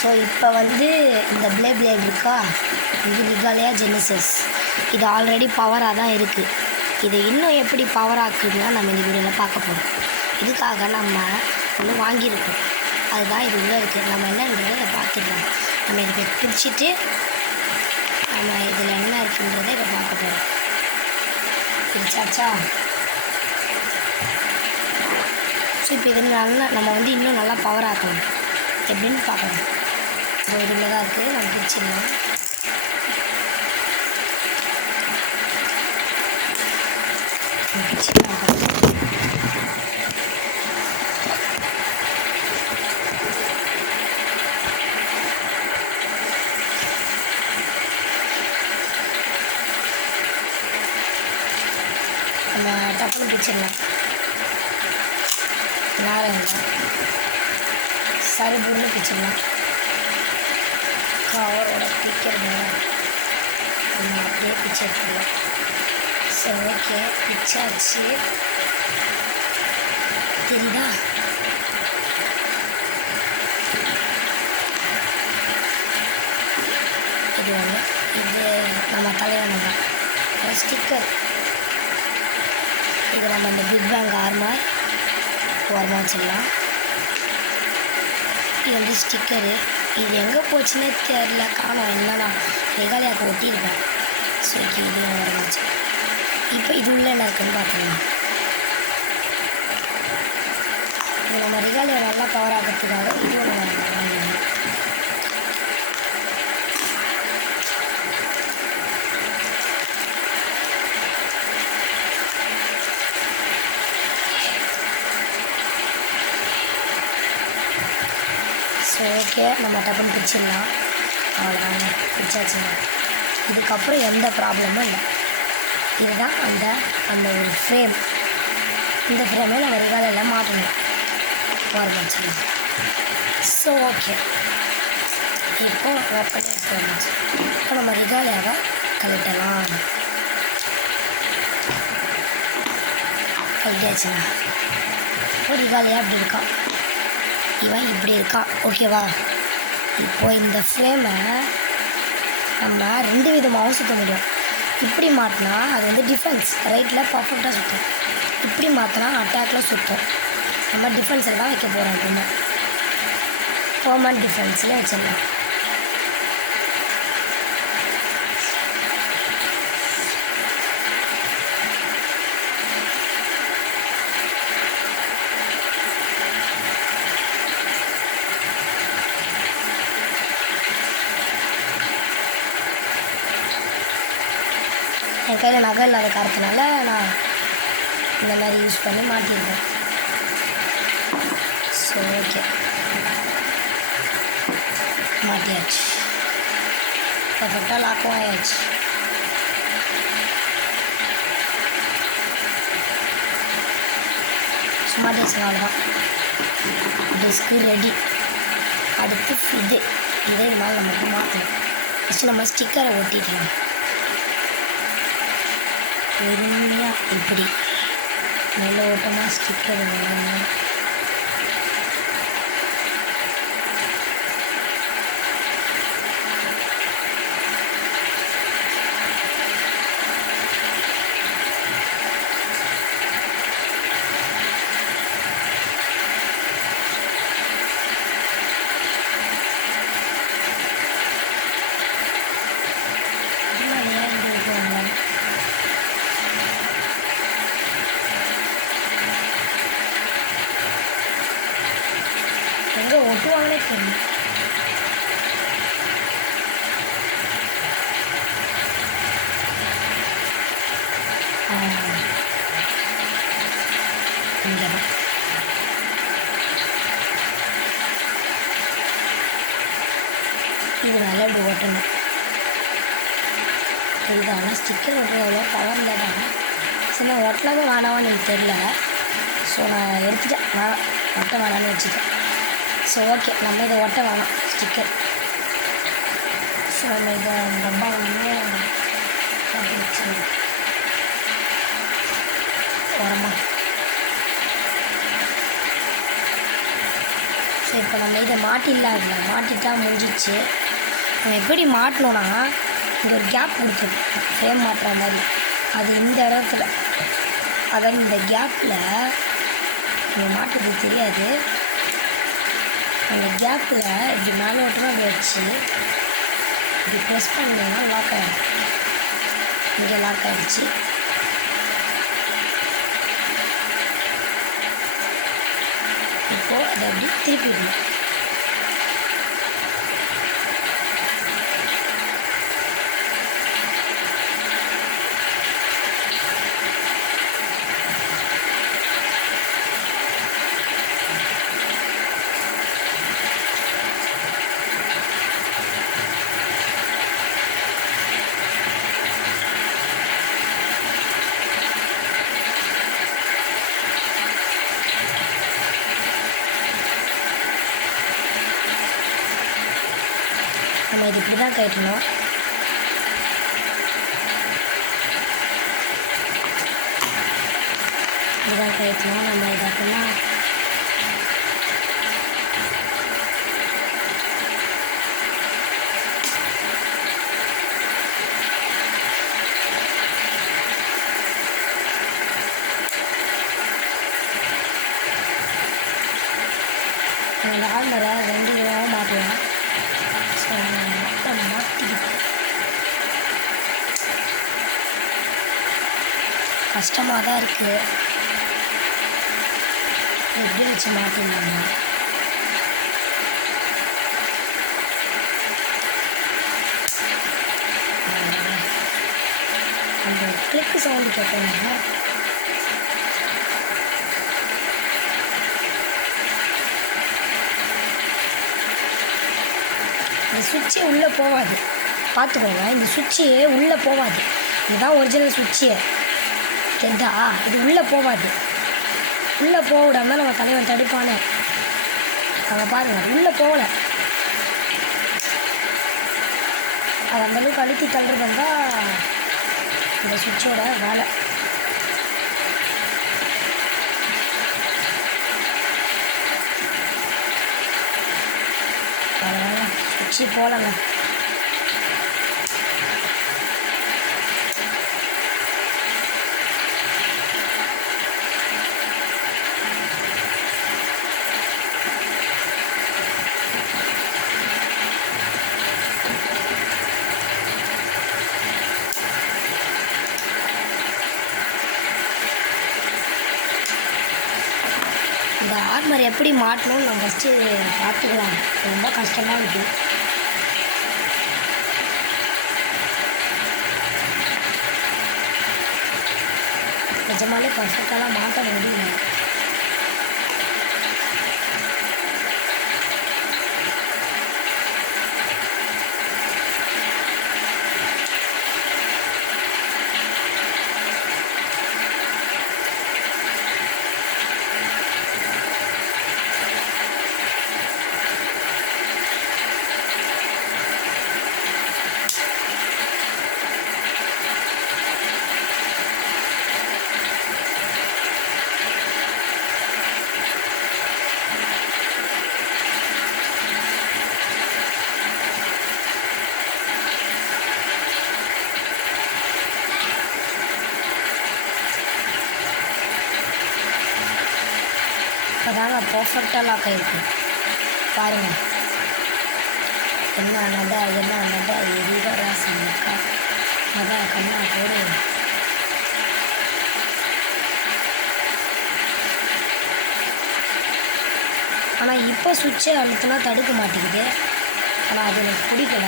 So இப்போ வந்து இந்த பிளேட் இருக்கா, இது ரிகாலியா ஜெனிசிஸ். இது ஆல்ரெடி பவராக தான் இருக்குது. இது இன்னும் எப்படி பவர் ஆக்குதுன்னா நம்ம இந்த வீடியோவில் பார்க்க போகிறோம். இதுக்காக நம்ம ஒன்று வாங்கியிருக்கோம், அதுதான் இது உள்ளே இருக்குது. நம்ம என்னன்றதை இதை பார்த்துக்கலாம். நம்ம இதை பிரிச்சுட்டு நம்ம இதில் என்ன இருக்குன்றதை இதை பார்க்க போகிறோம். பிரிச்சாச்சா? ஸோ இப்போ இது நல்லா நம்ம வந்து இன்னும் நல்லா பவர் ஆக்கணும். எப்படின்னு பார்க்கலாம். இதில் தான் இருக்குது, நம்ம பிரிச்சிடலாம். நம்ம டக்குனு பிரிச்சிடலாம். நாரங்க சரி புண்ணு பிரிச்சிடலாம். கவரோட பிரிக்கிறது நம்ம அப்படியே பிரிச்சு எடுத்துக்கலாம். சரி, ஓகே, பிச்சாச்சு. தெரியுதா? இது ஒன்று, இது நம்ம தலைவன் தான் ஸ்டிக்கர். இது நம்ம இந்த பிக் பேங் ஆர்மர் ஓரமாக வச்சிடலாம். இது வந்து ஸ்டிக்கரு. இது எங்கே போச்சுன்னே தெரியல, காணோம். என்னன்னா ரிகாலியாவுக்கு ஒட்டியிருப்பேன். ஸோ இது ஓரமாக வச்சு இப்போ இது உள்ள என்ன இருக்குன்னு பார்த்துக்கலாம். இது நம்ம ரிகாலியா நல்லா பவர் ஆகிறதுக்காக இது ஒரு வாங்கணும். ஸோ ஓகே, நம்ம டக்குன்னு பிரிச்சிடலாம். அவ்வளோதாங்க, பிரிச்சாச்சுங்க. இதுக்கப்புறம் எந்த ப்ராப்ளமும் இல்லை. இதுதான் அந்த அந்த ஒரு ஃப்ரேம். இந்த ஃப்ரேமே நம்ம ரிகாலியாவில் மாட்டணும். ஓரமாக வச்சிடலாம். ஸோ ஓகே, இப்போ ஒர்க் பண்ணி எடுத்துச்சு. இப்போ நம்ம ரிகாலியாவை கழட்டலாம். கழட்டியாச்சுங்க. இப்போ ரிகாலியா அப்படி இருக்கா, இவன் இப்படி இருக்கா. ஓகேவா? இப்போ இந்த ஃப்ரேமை நம்ம 2 விதமாகவும் சுற்ற முடியும். இப்படி மாற்றினா அது வந்து டிஃபென்ஸ் ரைட்டில் பர்ஃபெக்டாக சுற்றும். இப்படி மாற்றினா அட்டாக்கில் சுற்றும். நம்ம டிஃபென்ஸில் தான் வைக்க போகிறோம். அப்படின்னா பெர்மனன்ட் டிஃபென்ஸில் வச்சிடலாம். என் கையில் நகை இல்லாத காரணத்தினால நான் இந்த மாதிரி யூஸ் பண்ணி மாட்டியிருக்கேன். So okay, மாட்டியாச்சு. பர்ஃபெக்டாக லாக்கும் ஆயாச்சு. மாட்டியாச்சு. அவ்வளோதான், டிஸ்க்கு ரெடி. அடுத்து இதே நாள் நமக்கு மாற்றணும். ஃபஸ்ட்டு நம்ம ஸ்டிக்கரை ஒட்டிக்கலாம். பொறுமையாக இப்படி நல்ல ஓட்டமாக ஸ்டிக்கர் வேணும். எங்கே ஒட்டுவாங்களே தெரியும். இங்கே தான் இது நல்லா இப்படி ஒட்டணும். இது ஆனால் ஸ்டிக்கர் ஒட்டுறது எவ்வளோ பவர் தான். சரி, நான் ஒட்டலாமே வேணாமான்னு எனக்கு தெரியல. ஸோ நான் எடுத்துட்டேன். நான் ஒட்ட வேணான்னு வச்சுட்டேன். ஸோ ஓகே, நம்ம இதை ஒட்ட வேணாம் ஸ்டிக்கர். ஸோ நம்ம இதை டப்பா ஒன்று ஒட்டி வச்சுருவோம் ஓரமாக. ஸோ இப்போ நம்ம இதை மாட்டிடலாம். மாட்டிட்டா முடிஞ்சிச்சு. நம்ம எப்படி மாட்டணும்னா இங்கே ஒரு கேப் கொடுத்துருக்கோம் ஃப்ரேம் மாட்டுற மாதிரி. அது இந்த இடத்துல, அதாவது இந்த கேப்பில் நீங்கள் மாட்டுறது தெரியாது. அந்த கேப்பில் இப்படி மேலே ஓட்டணும் அப்படி வச்சு இப்படி ப்ரெஸ் பண்ணிங்கன்னா லாக் ஆகிடும். இங்கே லாக் ஆகிடுச்சு. இப்போது அதை அப்படி திருப்பிடணும். நம்ம இது இப்படி தான் கட்டணும். இப்படிதான் கட்டணும். நம்ம இது அப்படின்னா அந்த ஆல்மரை 2 விதமாக மாட்டலாம். ஸோ மாட்டிக்கிட்டு கஷ்டமாக தான் இருக்குது. எப்படி வச்சு மாட்டிடலாங்க. அந்த கிளிக்கு சவுண்டு கேட்டோம்னா இந்த சுவிட்சே உள்ளே போகாது. பார்த்துக்கோங்க, இந்த சுவிட்சே உள்ளே போகாது. இதுதான் ஒரிஜினல் சுவிட்சே. தெரியுதா? இது உள்ளே போகாது. உள்ளே போக விடாம நம்ம தலைவன் தடுப்பானே. அங்கே பாருங்கள், உள்ளே போகலை. அது அந்தளவுக்கு அழுத்தி தள்ளுறது தான் இந்த சுவிட்சோட வேலை. அதனால சுவிட்சு போகலங்க. இந்த ஆர்மர் எப்படி மாட்டணும்னு நம்ம ஃபஸ்ட்டு பார்த்துக்கலாம். ரொம்ப கஷ்டமாக இருக்குது. நிஜமாலே பர்ஃபெக்டாலாம் மாட்ட முடியல. அதாங்க பர்ஃபெக்டாக லாக் ஆகிருக்கு. பாருங்கள், என்ன நட எரிவ ராசி இருக்கா. அதான் கண்ணா போடு. ஆனால் இப்போ சுவிட்சை அழுத்தினா தடுக்க மாட்டேங்குது. ஆனால் அது எனக்கு பிடிக்கல.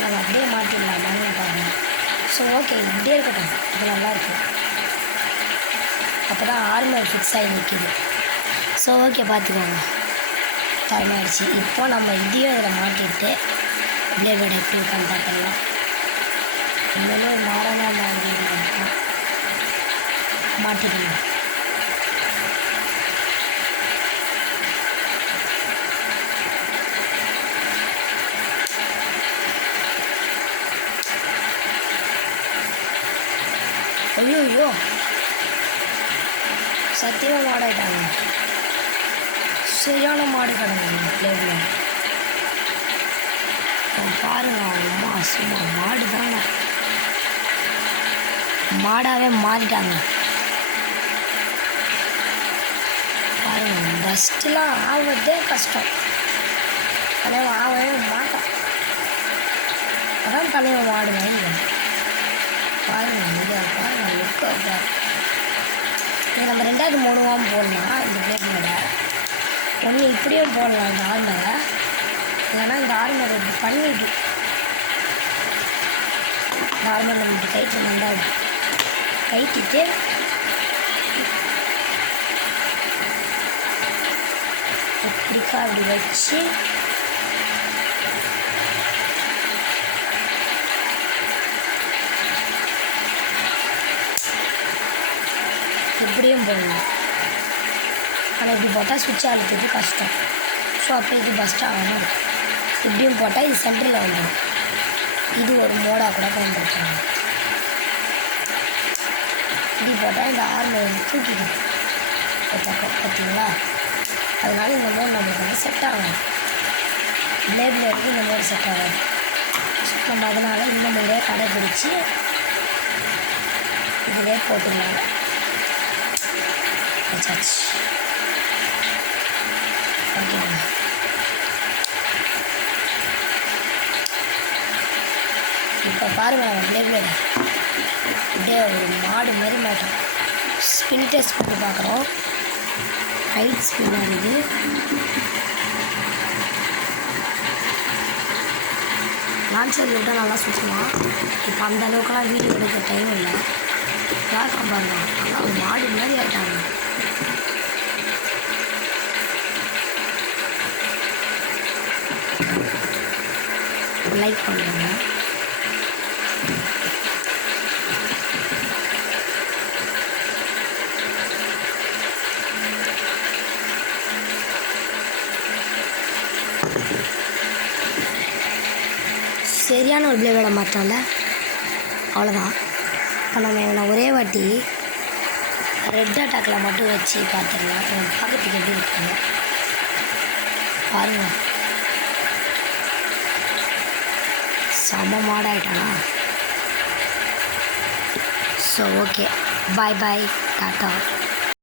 நம்ம அப்படியே மாட்டிடலாம் மண்ணு பாருங்கள். ஸோ ஓகே, இப்படியே இருக்கட்டும். இது நல்லாயிருக்கு. அப்போ தான் ஆர்மர் ஃபிக்ஸ் ஆகி நிற்கிது. ஸோ ஓகே, பார்த்துக்கோங்க, தரமாயிடுச்சு. இப்போ நம்ம இதையும் இதில் மாட்டிட்டு பிளேபேட் எப்படி இருக்கான்னு பார்த்துடலாம். இன்னும் மாறணும் மாட்டிக்கணும். ஐயோ, சத்தியமாக மாடாயிட்டாங்க. சரியான மாடு கிடங்குங்க பிளேபில். பாருங்க அம்மா சும்மா மாடு தாங்க, மாடாகவே மாறிட்டாங்க. பாருங்க ஃபஸ்ட்டுலாம் ஆவதே கஷ்டம், தலைவன் ஆகவே மாட்டான். அதான் தலைவன் மாடு வாங்க. பாருங்க இதை பாருங்க லுக்கை பாருங்க. இது நம்ம 2வது மூணுவாமல் போடலாம். இந்த பிளேபிளோட ஒன்று இப்படியே போடலாம் இந்த ஆர்மரை, இல்லைன்னா இந்த ஆர்மரை இப்படி பண்ணிட்டு இந்த ஆர்மரை நம்ம இப்படி கைட்டு வந்தால் கைட்டிட்டு இப்படிக்கா அப்படி வச்சு இப்படியும் போடலாம். ஆனால் இப்படி போட்டால் சுவிட்ச் அழுத்துறது கஷ்டம். ஸோ அப்போ இது பஸ்ட் ஆகாமல் இருக்கும். இப்படியும் போட்டால் இது சென்டரில் வந்துடும். இது ஒரு மோடாக கூட பயன்படுத்தலாம். இப்படி போட்டால் இந்த ஆர்மை வந்து தூக்கிடும் ஒரு பக்கம், பார்த்தீங்களா? அதனால இந்த மோடு நம்மளுக்கு வந்து செட் ஆகும். பிளேபில் இருக்குது இந்த மோடு செட் ஆகாது. நம்ம அதனால் இந்த மோடே கடைப்பிடிச்சி இதிலே போட்டுக்கலாம். வச்சாச்சு. ஓகேங்க. இப்போ பாருங்கள் பிளேபிளேட் அப்படியே ஒரு மாடு மாதிரி மாட்டோம். ஸ்பின் டெஸ்ட் பண்ணி பார்க்குறோம். ஹைட் ஸ்பின்னாக இருக்குது. லான்ச்சர் விட்டால் நல்லா சுற்றலாம். இப்போ அந்த அளவுக்குலாம் வீடியோ எடுக்க டைம் இல்லை. யார் பாருங்க ஆனால் மாடு மாதிரி ஆகிட்டாங்க. லைக் பண்ணுங்க. சரியான ஒரு பிளேடோட மாற்றம்ல, அவ்வளோதான். இப்போ நம்ம இவனை ஒரே வாட்டி ரெட் அட்டாக்கில் மட்டும் வச்சு பார்த்துடலாம். இவன் பார்க்கறதுக்கு எப்படி இருக்காங்க பாருங்கள். செம மாடாயிட்டானா? ஸோ ஓகே, பாய் பாய், டாட்டா.